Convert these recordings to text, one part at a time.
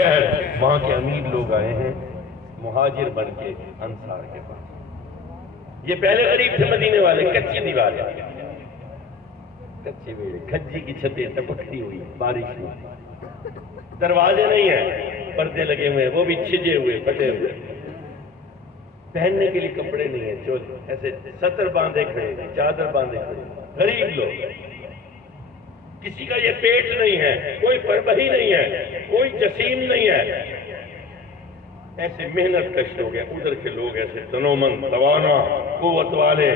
وہاں کے امیر لوگ آئے ہیں مہاجر بن کے انصار کے پاس۔ یہ پہلے غریب تھے مدینے والے، کچی دیواریں، کچے میرے کھجی کی چھتیں ٹپکتی ہوئی بارش میں، دروازے نہیں ہیں، پردے لگے ہوئے، وہ بھی چھجے ہوئے پھٹے ہوئے، پہننے کے لیے کپڑے نہیں ہیں، چولے ایسے ستر باندھے کھڑے، چادر باندھے کھڑے، غریب لوگ، کسی کا یہ پیٹ نہیں ہے، کوئی پربہی نہیں ہے، کوئی جسیم نہیں ہے، ایسے محنت کش لوگ ہیں۔ ادھر کے لوگ ایسے تنومند، توانا، قوت والے۔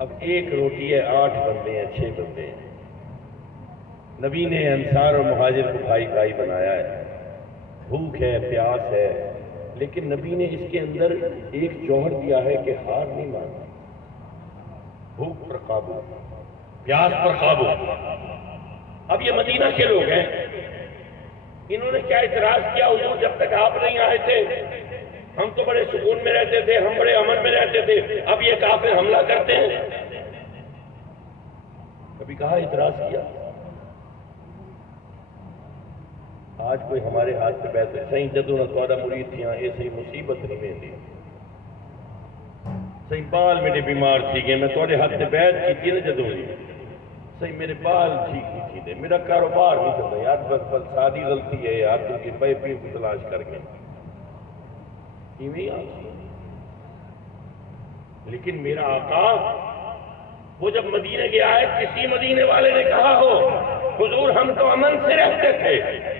اب ایک روٹی ہے، 8 بندے ہیں، 6 بندے ہیں۔ نبی نے انصار اور مہاجر کو بھائی بھائی بنایا ہے، بھوک ہے، پیاس ہے، لیکن نبی نے اس کے اندر ایک جوہر دیا ہے کہ ہار نہیں ماننا، بھوک پر قابو، پیاس پر قابو۔ اب یہ مدینہ کے لوگ ہیں، انہوں نے کیا اعتراض کیا؟ حضور جب تک آپ نہیں آئے تھے ہم تو بڑے سکون میں رہتے تھے، ہم بڑے امن میں رہتے تھے، اب یہ کافر حملہ کرتے ہیں۔ کبھی کہا اعتراض کیا؟ آج کوئی ہمارے ہاتھ پہ بیٹھے صحیح جدوں نہ تھوڑا مرید تھیاں، یہ صحیح مصیبت نہیں میں دی، صحیح بال میرے بیمار تھی گئے، میں تھوڑے ہاتھ پہ بیٹھ کی تھی نا جدوں نہیں، صحیح میرے بال ٹھیک نہیں تھی دے، میرا کاروبار نہیں چلتا یار، بس سادی غلطی ہے یار، تم کی پے پی کو تلاش کر کے لیکن میرا آقا وہ جب مدینے گیا ہے، کسی مدینے والے نے کہا ہو حضور ہم تو امن سے رہتے تھے،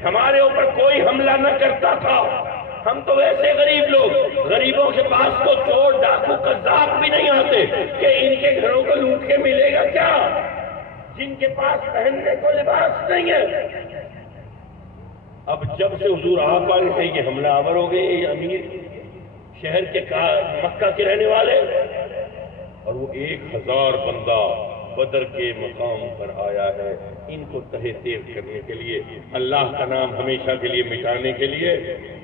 ہمارے اوپر کوئی حملہ نہ کرتا تھا، ہم تو ویسے غریب لوگ، غریبوں کے پاس تو چور ڈاکو قذاب بھی نہیں آتے کہ ان کے گھروں کو لوٹ کے ملے گا کیا، جن کے پاس پہننے کو لباس نہیں ہے۔ اب جب سے حضور آپ آئے ہیں یہ حملہ آور ہو گئے، یہ امیر شہر کے مکہ کے رہنے والے، اور وہ 1000 بندہ بدر کے مقام پر آیا ہے ان کو تہہ تیغ کرنے کے لیے، اللہ کا نام ہمیشہ کے لیے مٹانے کے لیے،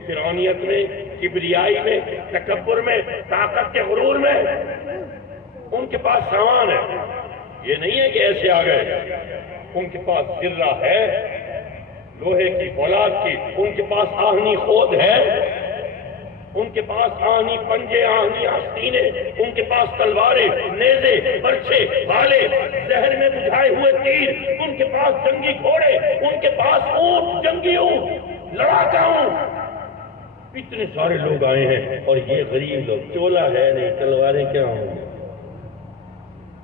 فرعونیت میں، کبریائی میں، تکبر میں، طاقت کے غرور میں۔ ان کے پاس سامان ہے، یہ نہیں ہے کہ ایسے آ گئے، ان کے پاس ذرہ ہے لوہے کی فولاد کی، ان کے پاس آہنی خود ہے، ان کے پاس آہنی پنجے، آہنی آستینے، ان کے پاس تلواریں، نیزے، برچھے، بھالے، زہر میں بجھائے ہوئے تیر، ان کے پاس جنگی گھوڑے، ان کے پاس اونٹ، جنگی اونٹ، لڑاکا اونٹ، اتنے سارے لوگ آئے ہیں، اور یہ غریب لوگ، چولا ہے نہیں، تلواریں کیا ہوں گے،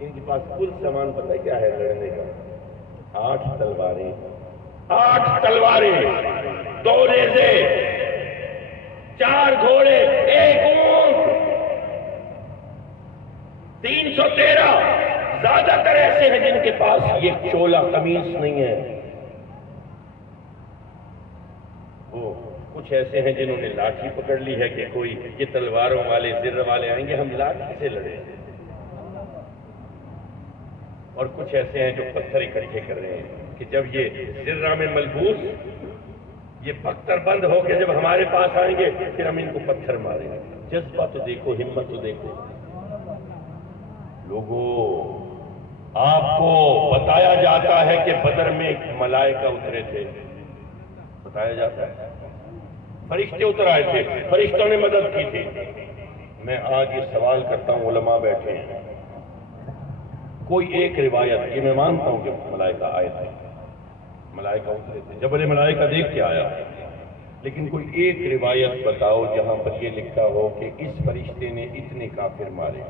ان کے پاس کل سامان پتہ کیا ہے لڑنے کا؟ 8 تلواریں، 8 تلواریں، 2 نیزے، 4 گھوڑے، 1 اونٹ، 313۔ زیادہ تر ایسے ہیں جن کے پاس یہ چولا قمیص نہیں ہے، وہ کچھ ایسے ہیں جنہوں نے لاٹھی پکڑ لی ہے کہ کوئی یہ تلواروں والے، زر والے آئیں گے، ہم لاٹھی سے لڑیں، اور کچھ ایسے ہیں جو پتھر اکٹھے کر رہے ہیں کہ جب یہ زرہ میں ملبوس، یہ پتھر بند ہو کے جب ہمارے پاس آئیں گے پھر ہم ان کو پتھر ماریں گے۔ جذبہ تو دیکھو، ہمت تو دیکھو۔ لوگوں، آپ کو بتایا جاتا ہے کہ بدر میں ملائکہ اترے تھے، بتایا جاتا ہے فرشتے اتر آئے تھے، فرشتوں نے مدد کی تھی۔ میں آج یہ سوال کرتا ہوں، علماء بیٹھے ہیں، کوئی ایک روایت، یہ میں مانتا ہوں کہ ملائکہ آئے تھے، ملائکہ اترے تھے، جبل ملائکہ دیکھ کے آیا، لیکن کوئی ایک روایت بتاؤ جہاں پر یہ لکھا ہو کہ اس فرشتے نے اتنے کافر مارے۔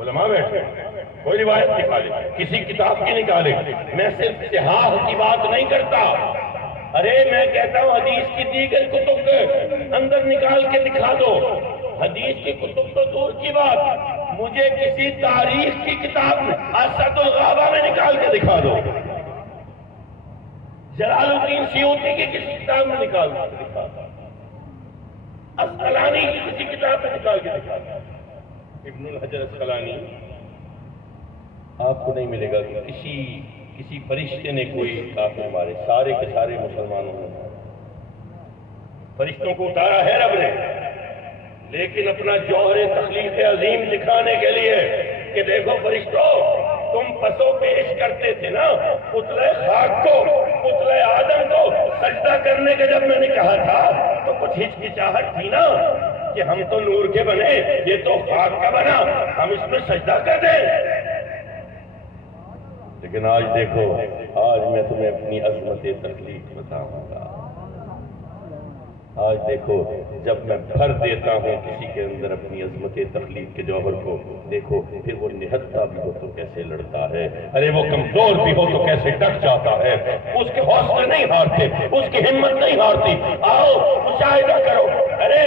علماء بیٹھے، کوئی روایت نکالے، کسی کتاب کی نکالے۔ میں صرف صحاح کی بات نہیں کرتا، ارے میں کہتا ہوں حدیث کی دیگر کتب کے اندر نکال کے دکھا دو، حدیث کی کتب تو دور کی بات، مجھے کسی تاریخ کی کتاب میں، اسد الغابہ میں نکال کے دکھا دو، جلال الدین سیوطی کی کسی کتاب میں نکال کے دکھا دو، اسقلانی کی کسی کتاب میں نکال کے دکھا دو۔ ابن الحجر اسقلانی، آپ کو نہیں ملے گا کہ کسی فرشتے نے کوئی کافر مارے، سارے کے سارے مسلمانوں نے۔ فرشتوں کو اتارا ہے رب نے، لیکن اپنا جوہر تخلیق عظیم دکھانے کے لیے کہ دیکھو فرشتوں، تم پسو پیش کرتے تھے نا پتلے خاک کو، پتلے آدم کو سجدہ کرنے کا جب میں نے کہا تھا تو کچھ ہچکچاہٹ تھی نا کہ ہم تو نور کے بنے، یہ تو خاک کا بنا، ہم اس میں سجدہ کر دیں۔ لیکن آج دیکھو، آج میں تمہیں اپنی عظمت تخلیق بتاؤں گا۔ آج دیکھو، جب میں بھر دیتا ہوں کسی کے اندر اپنی عظمت تخلیق کے جوہر کو، دیکھو پھر وہ نہتتا بھی ہو تو کیسے لڑتا ہے، ارے وہ کمزور بھی ہو تو کیسے ڈٹ جاتا ہے، اس کے حوصلے نہیں ہارتے، اس کی ہمت نہیں ہارتی۔ آؤ مشاہدہ کرو، ارے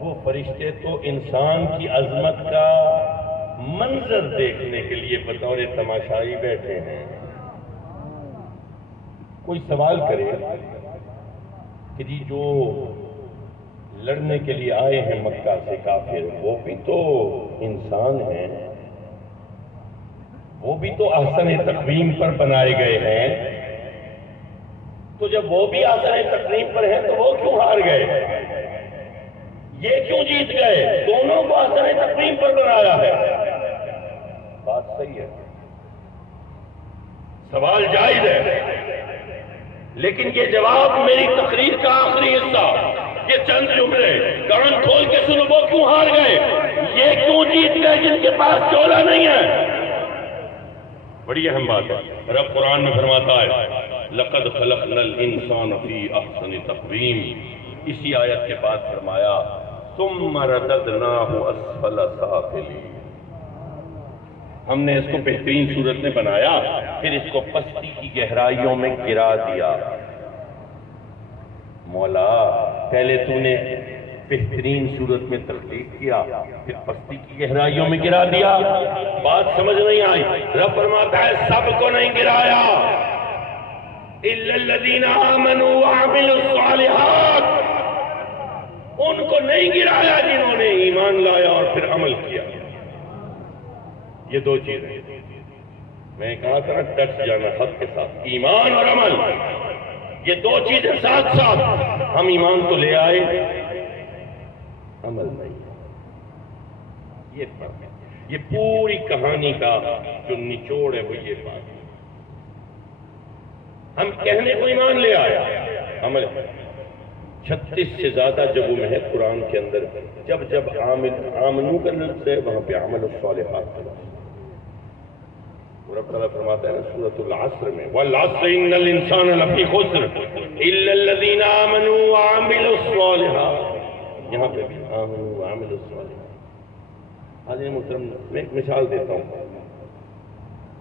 وہ فرشتے تو انسان کی عظمت کا منظر دیکھنے کے لیے بطور تماشائی بیٹھے ہیں۔ کوئی سوال کرے کہ جی جو لڑنے کے لیے آئے ہیں مکہ سے کافر، وہ بھی تو انسان ہیں، وہ بھی تو احسن تقویم پر بنائے گئے ہیں، تو جب وہ بھی احسن تقویم پر ہیں تو وہ کیوں ہار گئے، یہ کیوں جیت گئے؟ دونوں کو احسن تقویم پر بنایا ہے۔ بات صحیح ہے، سوال جائز ہے، لیکن یہ جواب میری تقریر کا آخری حصہ، یہ چند جملے کان کھول کے سنو، وہ کیوں ہار گئے، یہ کیوں جیت گئے جن کے پاس چولہا نہیں ہے۔ بڑی اہم بات ہے، رب قرآن میں فرماتا ہے لَقَدْ خَلَقْنَا الْإِنسَانَ فِي أَحْسَنِ تَقْوِيمٍ، اسی آیت کے بعد فرمایا ثُمَّ رَدَدْنَاهُ أَسْفَلَ سَافِلِينَ، ہم نے اس کو بہترین صورت میں بنایا، پھر اس کو پستی کی گہرائیوں میں گرا دیا۔ مولا پہلے تو نے بہترین صورت میں تخلیق کیا، پھر پستی کی گہرائیوں میں گرا دیا، بات سمجھ نہیں آئی۔ رب فرماتا ہے سب کو نہیں گرایا، إِلَّا الَّذِينَ آمَنُوا وَعَمِلُوا الصَّالِحَاتِ، ان کو نہیں گرایا جنہوں نے ایمان لایا اور پھر عمل کیا۔ یہ دو چیزیں میں کہا تھا، ڈٹ جانا حق کے ساتھ، ایمان اور عمل، یہ دو چیزیں ساتھ ساتھ۔ ہم ایمان تو لے آئے، عمل نہیں، یہ فرق ہے۔ یہ پوری کہانی کا جو نچوڑ ہے وہ یہ بات ہے، ہم کہنے کو ایمان لے آئے، عمل 36 سے زیادہ جگہوں میں ہے قرآن کے اندر، جب آمنو کا لفظ ہے وہاں پہ عمل الصالحات کا لفظ ہے۔ رب تعالیٰ فرماتا ہے سورۃ العصر میں وَالْعَصْرِ إِنَّ الْإِنسَانَ لَفِي خُسْرٍ إِلَّا الَّذِينَ آمَنُوا وَعَمِلُوا الصَّالِحَاتِ، یہاں پہ بھی آمنوا وعملوا الصالحات۔ حاضرین محترم، میں ایک مثال دیتا ہوں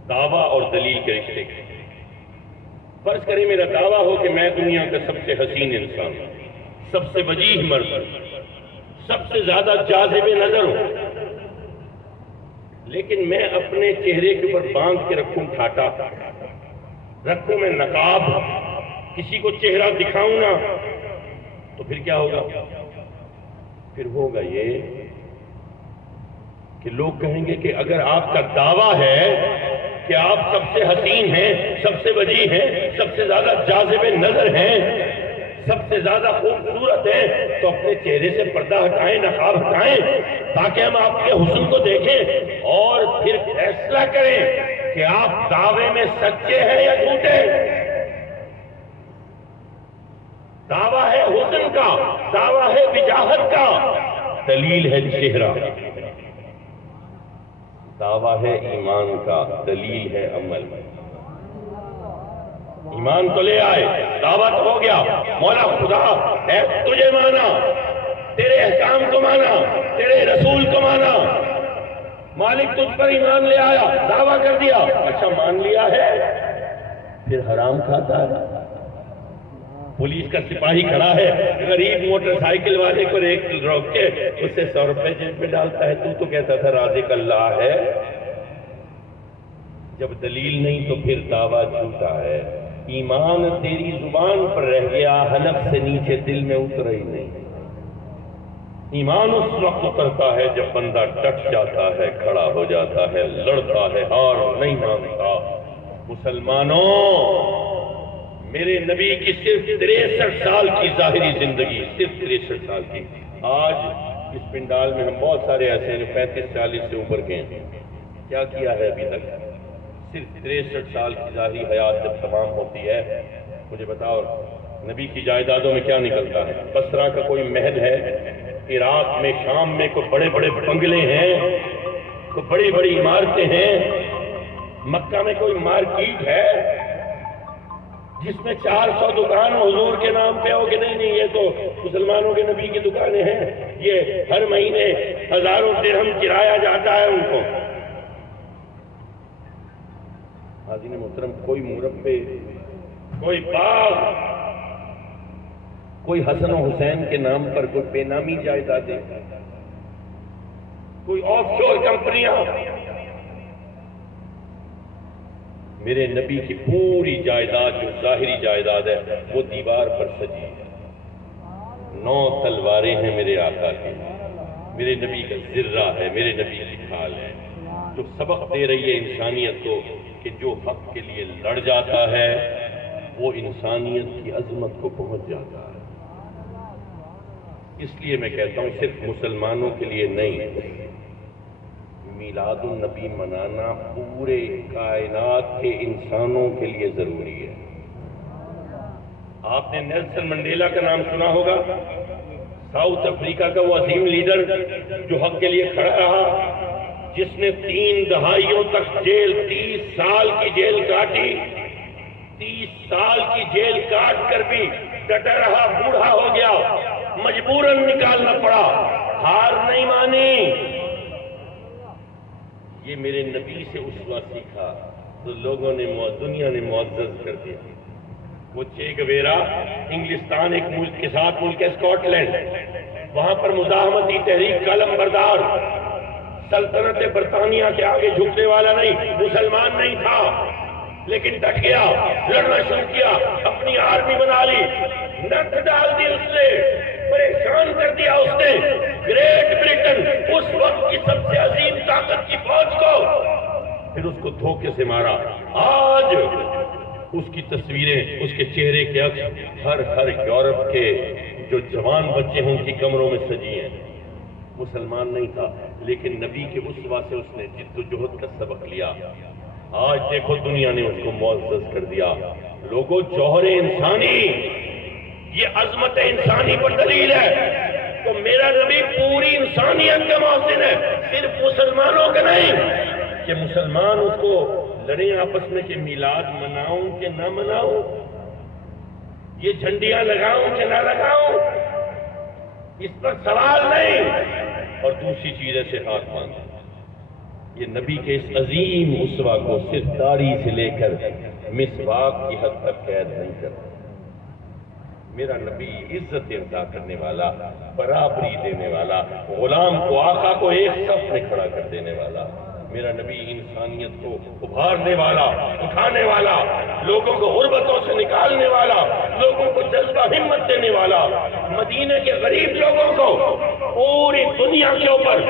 دعویٰ اور دلیل کے رشتے کے۔ فرض کریں میرا دعویٰ ہو کہ میں دنیا کا سب سے حسین انسان ہوں، سب سے وجیح مرد ہوں، سب سے زیادہ جاذب نظر ہوں، لیکن میں اپنے چہرے کے اوپر باندھ کے رکھوں ٹھاٹا، رکھوں میں نقاب، کسی کو چہرہ دکھاؤں نہ، تو پھر کیا ہوگا؟ پھر ہوگا یہ کہ لوگ کہیں گے کہ اگر آپ کا دعویٰ ہے کہ آپ سب سے حسین ہیں، سب سے وجیح ہیں، سب سے زیادہ جاذب نظر ہیں، سب سے زیادہ خوبصورت ہیں، تو اپنے چہرے سے پردہ ہٹائیں، نقاب ہٹائیں، تاکہ ہم آپ کے حسن کو دیکھیں اور پھر فیصلہ کریں کہ آپ دعوے میں سچے ہیں یا جھوٹے۔ دعویٰ ہے حسن کا، دعویٰ ہے وجاہت کا، دلیل ہے چہرہ، دعویٰ ہے ایمان کا، دلیل ہے عمل۔ ایمان تو لے آئے، دعویٰ تو ہو گیا، مولا خدا ہے تجھے مانا، تیرے احکام کو مانا، تیرے رسول کو مانا، مالک تجھ پر ایمان لے آیا، دعویٰ کر دیا، اچھا مان لیا ہے، پھر حرام کھاتا ہے۔ پولیس کا سپاہی کھڑا ہے، غریب موٹر سائیکل والے کو روک کے اس سے 100 روپے جیب میں ڈالتا ہے، تو کہتا تھا رازق اللہ ہے۔ جب دلیل نہیں تو پھر دعویٰ جھوٹا ہے۔ ایمان تیری زبان پر رہ گیا، حلق سے نیچے دل میں اترا ہی نہیں۔ ایمان اس وقت اترتا ہے جب بندہ ڈٹ جاتا ہے، کھڑا ہو جاتا ہے، لڑتا ہے، ہار نہیں مانتا۔ مسلمانوں، میرے نبی کی صرف 63 سال کی ظاہری زندگی، صرف 63 سال کی، آج اس پنڈال میں ہم بہت سارے ایسے ہیں جو 35-40 سے اوپر کے ہیں. کیا کیا ہے ابھی تک؟ صرف 63 سال کی ظاہری حیات جب تمام ہوتی ہے، مجھے بتاؤ نبی کی جائیدادوں میں کیا نکلتا ہے؟ بصرہ کا کوئی محل ہے، عراق میں، شام میں کوئی بڑے بڑے بنگلے ہیں، کوئی بڑی بڑی عمارتیں ہیں، مکہ میں کوئی مارکیٹ ہے جس میں 400 دکان حضور کے نام پہ ہو کہ نہیں یہ تو مسلمانوں کے نبی کی دکانیں ہیں، یہ ہر مہینے ہزاروں درہم کرایہ جاتا ہے ان کو. حاضرین محترم، کوئی مربے، کوئی باغ، کوئی حسن و حسین کے نام پر کوئی بے نامی جائیدادیں، کوئی آف شور کمپنیاں. میرے نبی کی پوری جائیداد جو ظاہری جائیداد ہے وہ دیوار پر سجی ہے. 9 تلواریں ہیں میرے آقا کی، میرے نبی کا ذرہ ہے، میرے نبی کی ڈھال ہے، جو سبق دے رہی ہے انسانیت کو کہ جو حق کے لیے لڑ جاتا ہے وہ انسانیت کی عظمت کو پہنچ جاتا ہے. اس لیے میں کہتا ہوں صرف مسلمانوں کے لیے نہیں، میلاد النبی منانا پورے کائنات کے انسانوں کے لیے ضروری ہے. آپ نے نیلسن منڈیلا کا نام سنا ہوگا، ساؤتھ افریقہ کا وہ عظیم لیڈر جو حق کے لیے کھڑا رہا، جس نے 3 دہائیوں تک جیل، 30 سال کی جیل کاٹی، 30 سال کی جیل کاٹ کر بھی ڈٹا رہا، بوڑھا ہو گیا، مجبوراً نکالنا پڑا، ہار نہیں مانی. یہ میرے نبی سے اسوہ سیکھا تو لوگوں نے، دنیا نے معزز کر دیا. وہ چے گویرا انگلستان ایک ملک کے ساتھ ملک ہے اسکاٹ لینڈ، وہاں پر مزاحمتی تحریک کا علم بردار، سلطنت برطانیہ کے آگے جھکنے والا نہیں، مسلمان نہیں تھا لیکن ڈٹ گیا، لڑنا شروع کیا، اپنی آرمی بنا لی، نک ڈال دی اس نے، پریشان کر دیا اس نے گریٹ برٹن، اس وقت کی سب سے عظیم طاقت کی فوج کو، پھر اس کو دھوکے سے مارا. آج اس کی تصویریں، اس کے چہرے کے عکس ہر یورپ کے جو جوان بچے ہیں ان کی کمروں میں سجی ہیں. مسلمان نہیں تھا لیکن نبی کے اسوہ سے اس نے جد و جہد کا سبق لیا. آج دیکھو دنیا نے اس کو معزز کر دیا. لوگوں، جوہر انسانی، یہ عظمت انسانی پر دلیل ہے. تو میرا نبی پوری انسانیت کا محسن ہے، صرف مسلمانوں کا نہیں کہ مسلمان اس کو لڑیں آپس میں کہ میلاد مناؤں کہ نہ مناؤں، یہ جھنڈیاں لگاؤں کہ نہ لگاؤں، اس پر سوال نہیں. اور دوسری چیز ایسے ہاتھ باندھیں، یہ نبی کے اس عظیم اسوہ کو صرف داڑھی سے لے کر مسواک کی حد تک قید نہیں کرتا. میرا نبی عزت عطا کرنے والا، برابری دینے والا، غلام کو آقا کو ایک صف میں کھڑا کر دینے والا. میرا نبی انسانیت کو ابھارنے والا، اٹھانے والا، لوگوں کو غربتوں سے نکالنے والا، لوگوں کو جذبہ ہمت دینے والا، مدینے کے غریب لوگوں کو پوری دنیا کے اوپر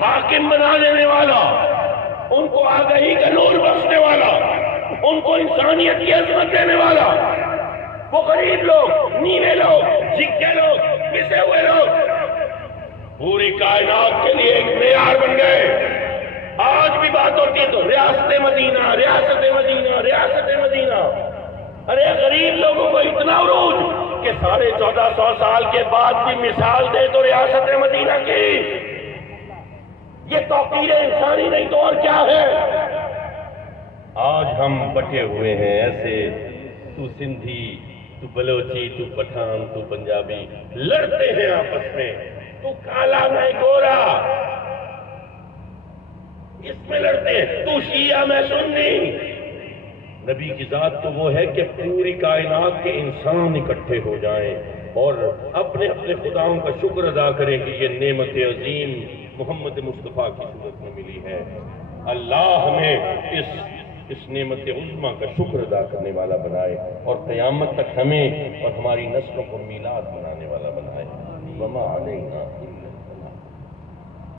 حاکم بنا دینے والا، ان کو آگاہی کا نور بخشنے والا، ان کو انسانیت کی عظمت دینے والا. وہ غریب لوگ، نیوے لوگ، جھکے لوگ، پسے ہوئے لوگ پوری کائنات کے لیے ایک معیار بن گئے. آج بھی بات ہوتی ہے تو ریاست مدینہ، ریاست مدینہ، ریاست مدینہ. ارے غریب لوگوں کو اتنا عروج کہ 1450 سال کے بعد بھی مثال دے تو ریاست مدینہ کی. یہ توقیر انسانی نہیں تو اور کیا ہے؟ آج ہم بٹے ہوئے ہیں ایسے، تو سندھی، تو بلوچی، تو پٹھان، تو پنجابی، لڑتے ہیں آپس میں. تو کالا میں گورا، اس میں لڑتے ہیں. تو شیعہ میں سنی. نبی کی ذات تو وہ ہے کہ پوری کائنات کے انسان اکٹھے ہو جائیں اور اپنے اپنے خداؤں کا شکر ادا کریں کہ یہ نعمت عظیم محمد مصطفیٰ کی صورت میں ملی ہے. اللہ ہمیں اس نعمت عظمیٰ کا شکر ادا کرنے والا بنائے اور قیامت تک ہمیں اور ہماری نسلوں کو میلاد منانے والا بنائے. وما علینا